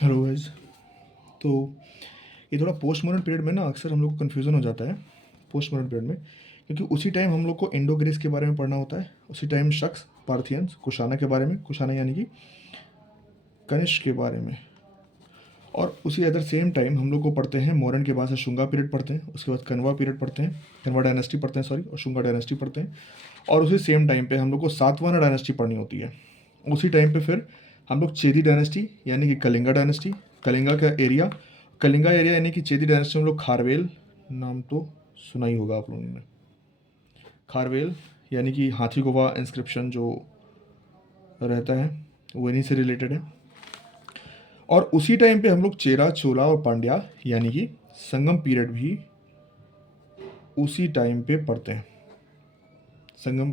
Hello guys. तो ये थोड़ा पोस्ट मॉडर्न पीरियड में ना अक्सर हम लोग को कन्फ्यूज़न हो जाता है पोस्ट मॉडर्न पीरियड में, क्योंकि उसी टाइम हम लोग को इंडो ग्रीस के बारे में पढ़ना होता है, उसी टाइम शक्स, पार्थियंस, कुशाना के बारे में, कुशाना यानी कि कनिष्क के बारे में, और उसी अदर सेम टाइम हम लोग को पढ़ते हैं मौर्यन के बाद से शुंगा पीरियड पढ़ते हैं, उसके बाद कनवा पीरियड पढ़ते हैं, कनवा डायनेस्टी पढ़ते हैं सॉरी, और शुंगा डायनेस्टी पढ़ते हैं। और उसी सेम टाइम पे हम लोग को सातवाहन डायनेस्टी पढ़नी होती है। उसी टाइम पे फिर हम लोग चेदी डायनेस्टी यानी कि कलिंगा डायनेस्टी, कलिंगा का एरिया, कलिंगा एरिया यानी कि चेदी डायनेस्टी में हम लोग खारवेल, नाम तो सुना ही होगा आप लोगों ने, खारवेल यानी कि हाथी गुफा इंस्क्रिप्शन जो रहता है वो इन्हीं से रिलेटेड है। और उसी टाइम पे हम लोग चेरा, चोला और पांड्या यानी कि संगम पीरियड भी उसी टाइम पे पढ़ते हैं। संगम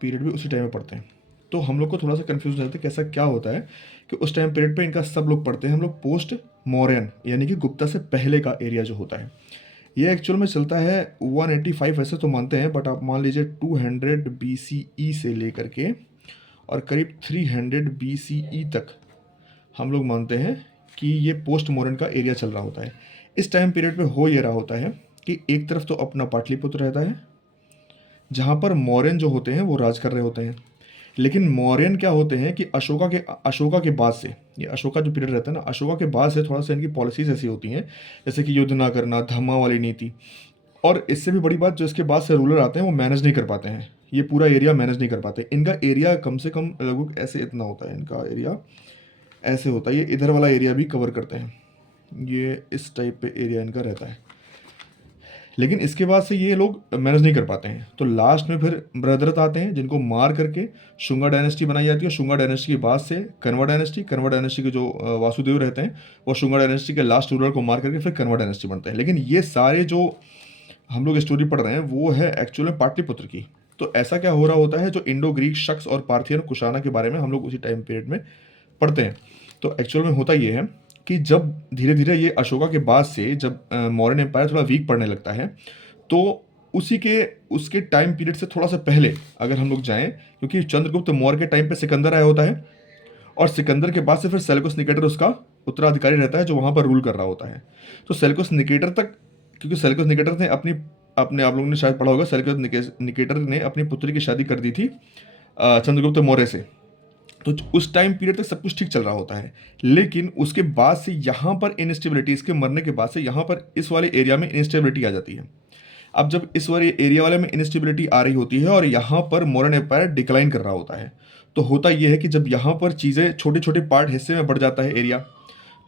पीरियड भी उसी टाइम पे पढ़ते हैं। तो हम लोग को थोड़ा सा कन्फ्यूज हो जाता है कैसा क्या होता है कि उस टाइम पीरियड पे इनका सब लोग पढ़ते हैं, हम लोग पोस्ट मौर्यन यानी कि गुप्ता से पहले का एरिया जो होता है ये एक्चुअल में चलता है 185 ऐसे तो मानते हैं, बट आप मान लीजिए 200 BCE से लेकर के और करीब 300 BCE तक हम लोग मानते हैं कि ये पोस्ट मॉडर्न का एरिया चल रहा होता है। इस टाइम पीरियड पे हो ये रहा होता है कि एक तरफ तो अपना पाटलिपुत्र रहता है जहाँ पर मौर्यन जो होते हैं वो राज कर रहे होते हैं, लेकिन मौर्यन क्या होते हैं कि अशोका के बाद से, ये अशोका जो पीरियड रहता है ना, अशोका के बाद से थोड़ा सा इनकी पॉलिसीज ऐसी होती हैं जैसे कि युद्ध ना करना, धम्मा वाली नीति। और इससे भी बड़ी बात, जो इसके बाद से रूलर आते हैं वो मैनेज नहीं कर पाते हैं, ये पूरा एरिया मैनेज नहीं कर पाते। इनका एरिया कम से कम लगभग ऐसे इतना होता है, इनका एरिया ऐसे होता है, ये इधर वाला एरिया भी कवर करते हैं, ये इस टाइप पे एरिया इनका रहता है। लेकिन इसके बाद से ये लोग मैनेज नहीं कर पाते हैं, तो लास्ट में फिर ब्रदरत आते हैं जिनको मार करके शुंगा डायनेस्टी बनाई जाती है। शुंगा डायनेस्टी के बाद से कनवा डायनेस्टी, कनवा डायनेस्टी के जो वासुदेव रहते हैं वो शुंगा डायनेस्टी के लास्ट रूलर को मार करके फिर कनवा डायनेस्टी बनते हैं। लेकिन ये सारे जो हम लोग स्टोरी पढ़ रहे हैं वो है एक्चुअल में पाटलिपुत्र की। तो ऐसा क्या हो रहा होता है, जो इंडो ग्रीक शक्स और पार्थियन कुशाना के बारे में हम लोग उसी टाइम पीरियड में पढ़ते हैं। तो एक्चुअल में होता ये है कि जब धीरे धीरे ये अशोका के बाद से जब मौर्यन एम्पायर थोड़ा वीक पड़ने लगता है, तो उसी के उसके टाइम पीरियड से थोड़ा सा पहले अगर हम लोग जाएं, क्योंकि चंद्रगुप्त मौर्य के टाइम पे सिकंदर आया होता है, और सिकंदर के बाद से फिर सेल्यूकस निकेटर उसका उत्तराधिकारी रहता है जो वहाँ पर रूल कर रहा होता है। तो सेल्यूकस निकेटर तक, क्योंकि सेल्यूकस निकेटर ने अपनी अपने आप लोगों ने शायद पढ़ा होगा, सेल्यूकस निकेटर ने अपनी पुत्री की शादी कर दी थी चंद्रगुप्त मौर्य से। तो उस टाइम पीरियड तक सब कुछ ठीक चल रहा होता है, लेकिन उसके बाद से यहाँ पर इनस्टेबिलिटी, इसके मरने के बाद से यहाँ पर इस वाले एरिया में इनस्टेबिलिटी आ जाती है। अब जब इस वाले एरिया वाले में इनस्टेबिलिटी आ रही होती है और यहाँ पर मॉडर्न एम्पायर डिक्लाइन कर रहा होता है, तो होता यह है कि जब यहाँ पर चीज़ें छोटे छोटे पार्ट हिस्से में बढ़ जाता है एरिया,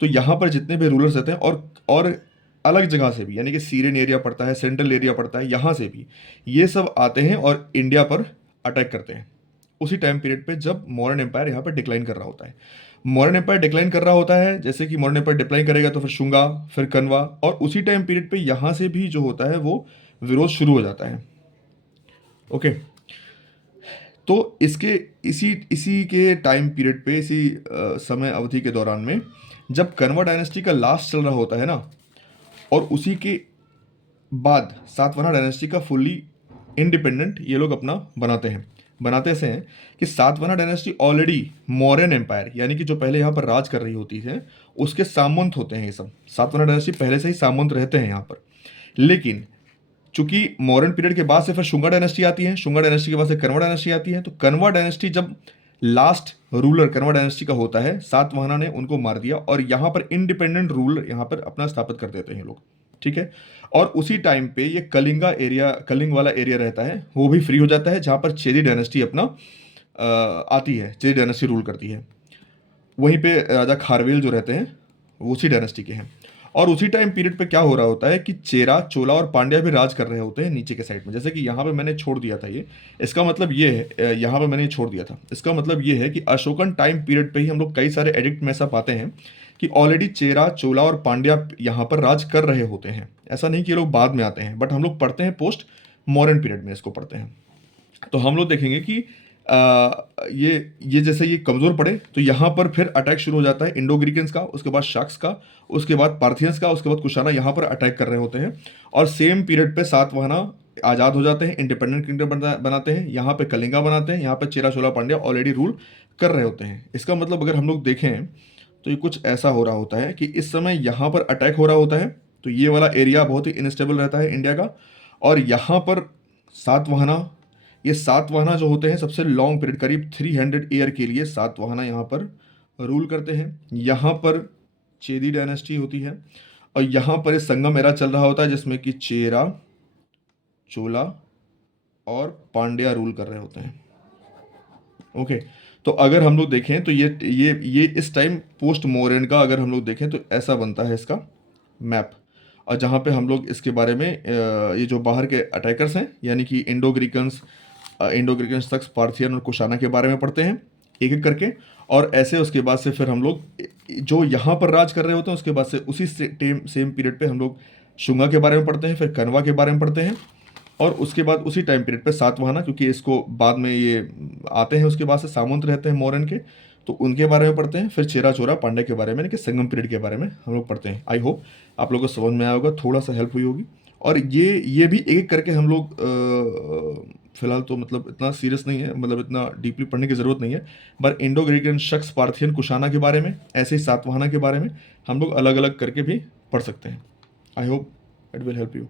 तो यहाँ पर जितने भी रूलर्स रहते हैं और अलग जगह से भी, यानी कि सीरियन एरिया पड़ता है, सेंट्रल एरिया पड़ता है, यहाँ से भी ये सब आते हैं और इंडिया पर अटैक करते हैं। उसी टाइम पीरियड पे जब मॉडर्न एम्पायर यहाँ पर डिक्लाइन कर रहा होता है, मॉडर्न एम्पायर डिक्लाइन कर रहा होता है, जैसे कि मॉडर्न एम्पायर डिक्लाइन करेगा तो फिर शुंगा, फिर कनवा, और उसी टाइम पीरियड पे यहाँ से भी जो होता है वो विरोध शुरू हो जाता है। ओके, तो इसके इसी इसी के टाइम पीरियड पे, इसी समय अवधि के दौरान में जब कनवा डायनेस्टी का लास्ट चल रहा होता है ना, और उसी के बाद सातवाहन डायनेस्टी का फुल्ली इंडिपेंडेंट ये लोग अपना बनाते हैं। बनाते ऐसे हैं कि Satavahana dynasty already Mauryan empire यानी कि जो पहले यहाँ पर राज कर रही होती है उसके सामंत होते हैं। ये सब सातवाहन डायनेस्टी पहले से ही सामंत रहते हैं यहाँ पर। लेकिन चूंकि मॉडर्न पीरियड के बाद से फिर शुंगा डायनेस्टी आती है, शुंगा डायनेस्टी के बाद से कनवा डायनेस्टी आती है, तो कनवा डायनेस्टी जब लास्ट रूलर कनवा डायनेस्टी का होता है, सातवाहना ने उनको मार दिया और यहाँ पर इंडिपेंडेंट रूल यहाँ पर अपना स्थापित कर देते हैं लोग। ठीक है, और उसी टाइम पे ये कलिंगा एरिया, कलिंग वाला एरिया रहता है, वो भी फ्री हो जाता है, जहाँ पर चेदी डायनेस्टी अपना आती है, चेदी डायनेस्टी रूल करती है। वहीं पे राजा खारवेल जो रहते हैं वो उसी डायनेस्टी के हैं। और उसी टाइम पीरियड पे क्या हो रहा होता है कि चेरा, चोला और पांड्या भी राज कर रहे होते हैं नीचे के साइड में, जैसे कि यहाँ पे मैंने छोड़ दिया था ये। इसका मतलब ये है, यहाँ पे मैंने ये छोड़ दिया था, इसका मतलब ये है कि अशोकन टाइम पीरियड पे ही हम लोग कई सारे एडिक्ट में ऐसा पाते हैं कि ऑलरेडी चेरा, चोला और पांड्या यहाँ पर राज कर रहे होते हैं। ऐसा नहीं कि ये लोग बाद में आते हैं, बट हम लोग पढ़ते हैं पोस्ट मॉडर्न पीरियड में इसको पढ़ते हैं। तो हम लोग देखेंगे कि ये जैसे ये कमज़ोर पड़े तो यहाँ पर फिर अटैक शुरू हो जाता है इंडो ग्रीकन्स का, उसके बाद शाक्स का, उसके बाद पार्थियंस का, उसके बाद कुशाना यहाँ पर अटैक कर रहे होते हैं। और सेम पीरियड पे सातवाहना आज़ाद हो जाते हैं, इंडिपेंडेंट किंगडम बनाते हैं, यहाँ पे कलिंगा बनाते हैं, यहाँ पे चेरा, चोला, पांड्या ऑलरेडी रूल कर रहे होते हैं। इसका मतलब अगर हम लोग देखें तो ये कुछ ऐसा हो रहा होता है कि इस समय यहाँ पर अटैक हो रहा होता है, तो ये वाला एरिया बहुत ही इनस्टेबल रहता है इंडिया का। और यहाँ पर सातवाहना, ये सातवाहना जो होते हैं सबसे लॉन्ग पीरियड, करीब 300 ईयर के लिए सातवाहना यहाँ पर रूल करते हैं। यहाँ पर चेदी डायनेस्टी होती है और यहाँ पर इस संगम एरा चल रहा होता है जिसमें कि चेरा, चोला और पांड्या रूल कर रहे होते हैं। ओके, तो अगर हम लोग देखें तो ये इस टाइम पोस्ट मौर्यन का अगर हम लोग देखें तो ऐसा बनता है इसका मैप। और जहाँ पे हम लोग इसके बारे में ये जो बाहर के अटैकर्स हैं यानी कि इंडो ग्रीकन्स तक पार्थियन और कुशाना के बारे में पढ़ते हैं एक एक करके। और ऐसे उसके बाद से फिर हम लोग जो यहाँ पर राज कर रहे होते हैं उसके बाद से उसी सेम पीरियड पे हम लोग शुंगा के बारे में पढ़ते हैं, फिर कनवा के बारे में पढ़ते हैं, और उसके बाद उसी टाइम पीरियड पे सातवाहना, क्योंकि इसको बाद में ये आते हैं उसके बाद से सामंत रहते हैं मौर्यन के, तो उनके बारे में पढ़ते हैं। फिर चेरा चोरा पांड्या के बारे में यानी कि संगम पीरियड के बारे में हम लोग पढ़ते हैं। आई होप आप लोगों को समझ में आया होगा, थोड़ा सा हेल्प हुई होगी। और ये भी एक एक करके हम लोग फिलहाल तो मतलब इतना सीरियस नहीं है, मतलब इतना डीपली पढ़ने की ज़रूरत नहीं है। पर इंडो ग्रीकन, शक्स, पार्थियन, कुशाना के बारे में, ऐसे ही सातवाहना के बारे में हम लोग अलग अलग करके भी पढ़ सकते हैं। I hope it will help you.